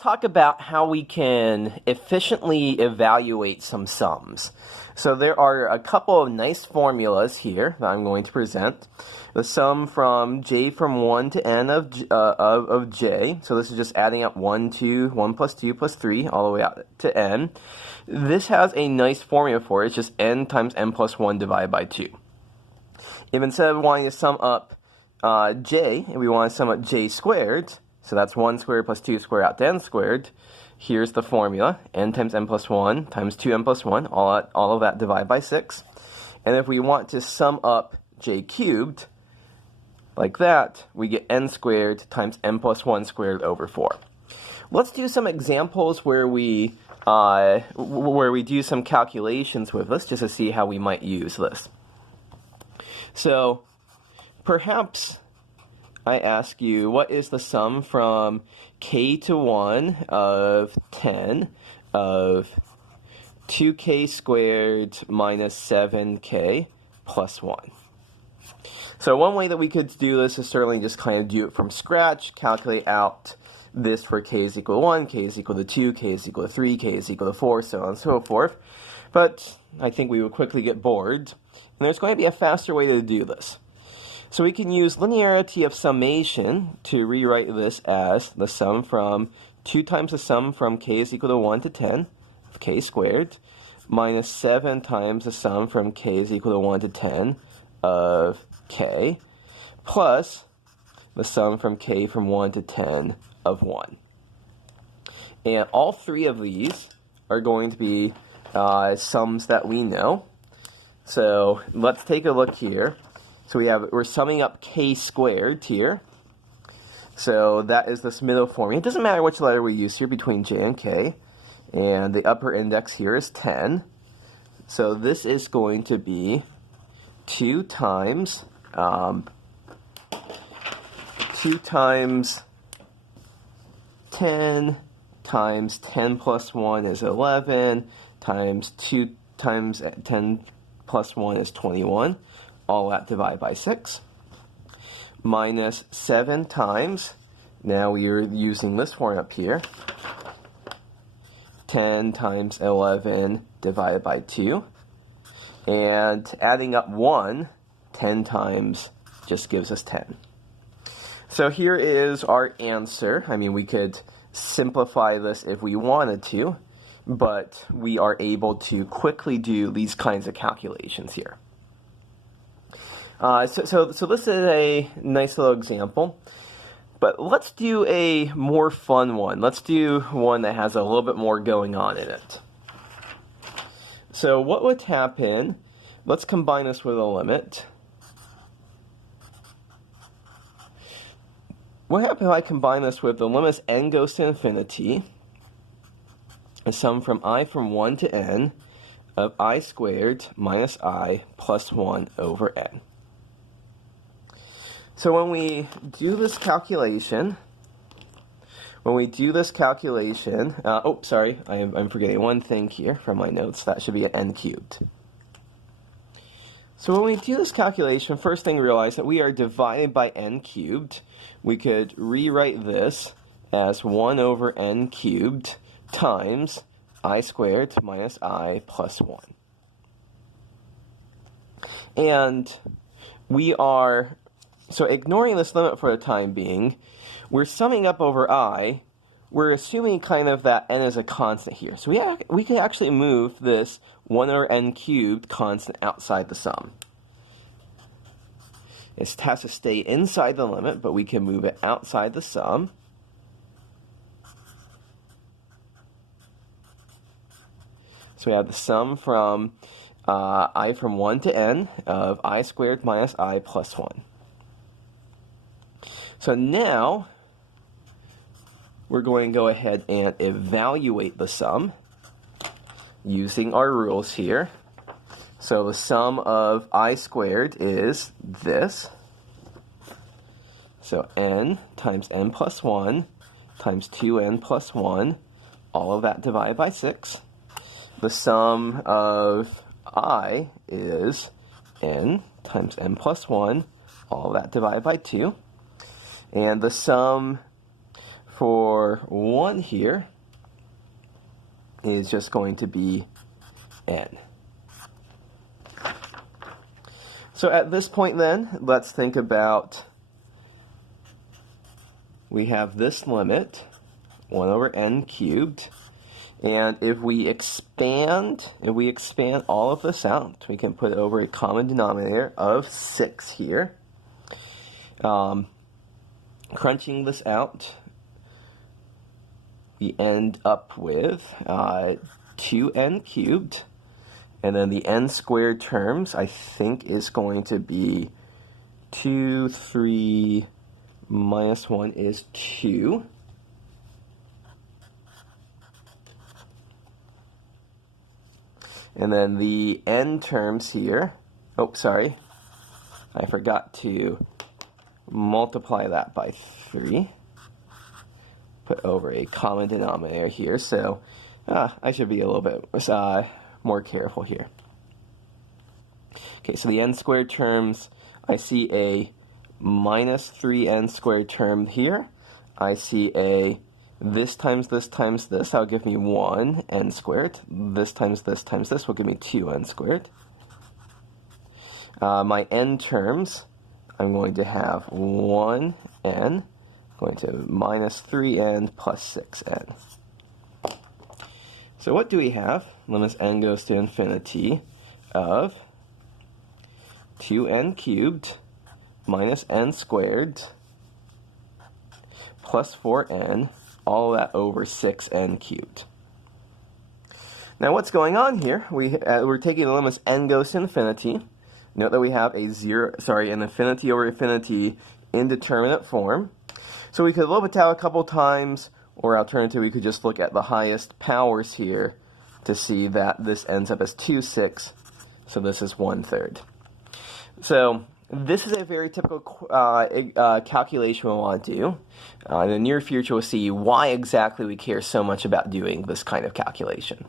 talk about how we can efficiently evaluate some sums. So there are a couple of nice formulas here that I'm going to present. The sum from j from 1 to n of j, so this is just adding up 1 plus 2 plus 3 all the way out to n. This has a nice formula for it. It's just n times n plus 1 divided by 2. If instead of wanting to sum up j, and we want to sum up j squared, so that's 1 squared plus 2 squared out to n squared, here's the formula, n times n plus 1 times 2n plus 1, all of that divided by 6. And if we want to sum up j cubed, like that, we get n squared times n plus 1 squared over 4. Let's do some examples where we do some calculations with this, just to see how we might use this. So, perhaps I ask you, what is the sum from k to 1 of 10 of 2k squared minus 7k plus 1? So one way that we could do this is certainly just kind of do it from scratch, calculate out this for k is equal to 1, k is equal to 2, k is equal to 3, k is equal to 4, so on and so forth. But I think we would quickly get bored, and there's going to be a faster way to do this. So we can use linearity of summation to rewrite this as the sum from 2 times the sum from k is equal to 1 to 10 of k squared minus 7 times the sum from k is equal to 1 to 10 of k plus the sum from k from 1 to 10 of 1. And all three of these are going to be sums that we know. So let's take a look here. So we're summing up k squared here. So that is this middle formula. It doesn't matter which letter we use here between j and k. And the upper index here is 10. So this is going to be 2 times 10 times 10 plus 1 is 11 times 2 times 10 plus 1 is 21. All that divided by 6. Minus 7 times, now we are using this form up here, 10 times 11 divided by 2. And adding up 1, 10 times just gives us 10. So here is our answer. I mean, we could simplify this if we wanted to, but we are able to quickly do these kinds of calculations here. So this is a nice little example, but let's do a more fun one. Let's do one that has a little bit more going on in it. So what would happen, let's combine this with a limit. What happens if I combine this with the limit as n goes to infinity, a sum from I from 1 to n of I squared minus I plus 1 over n. So when we do this calculation, oh, sorry, I'm forgetting one thing here from my notes. That should be an n cubed. So when we do this calculation, first thing realize that we are divided by n cubed. We could rewrite this as 1 over n cubed times I squared minus I plus 1. And we are, so ignoring this limit for the time being, we're summing up over I. We're assuming kind of that n is a constant here. So we can actually move this 1 over n cubed constant outside the sum. It has to stay inside the limit, but we can move it outside the sum. So we have the sum from I from 1 to n of I squared minus I plus 1. So now we're going to go ahead and evaluate the sum using our rules here. So the sum of I squared is this. So n times n plus 1 times 2n plus 1, all of that divided by 6. The sum of I is n times n plus 1, all of that divided by 2. And the sum for 1 here is just going to be n. So at this point then, let's think about, we have this limit, 1 over n cubed, and if we expand all of this out, we can put over a common denominator of 6 here. Crunching this out, we end up with 2n cubed, and then the n squared terms, I think, is going to be 2, 3, minus 1 is 2. And then the n terms here, oh, sorry, I forgot to multiply that by 3. Put over a common denominator here, so I should be a little bit more careful here. Okay, so the n squared terms, I see a minus 3n squared term here. I see a this times this times this, that'll give me 1n squared. This times this will give me 2n squared. My n terms, I'm going to have 1n, going to minus 3n plus 6n. So what do we have? Limit n goes to infinity of 2n cubed minus n squared plus 4n, all that over 6n cubed. Now what's going on here? We're taking the limits n goes to infinity. Note that we have an infinity over infinity indeterminate form. So we could limit out a couple times, or alternatively, we could just look at the highest powers here to see that this ends up as 2/6, so this is 1/3. So this is a very typical calculation we want to do. In the near future, we'll see why exactly we care so much about doing this kind of calculation.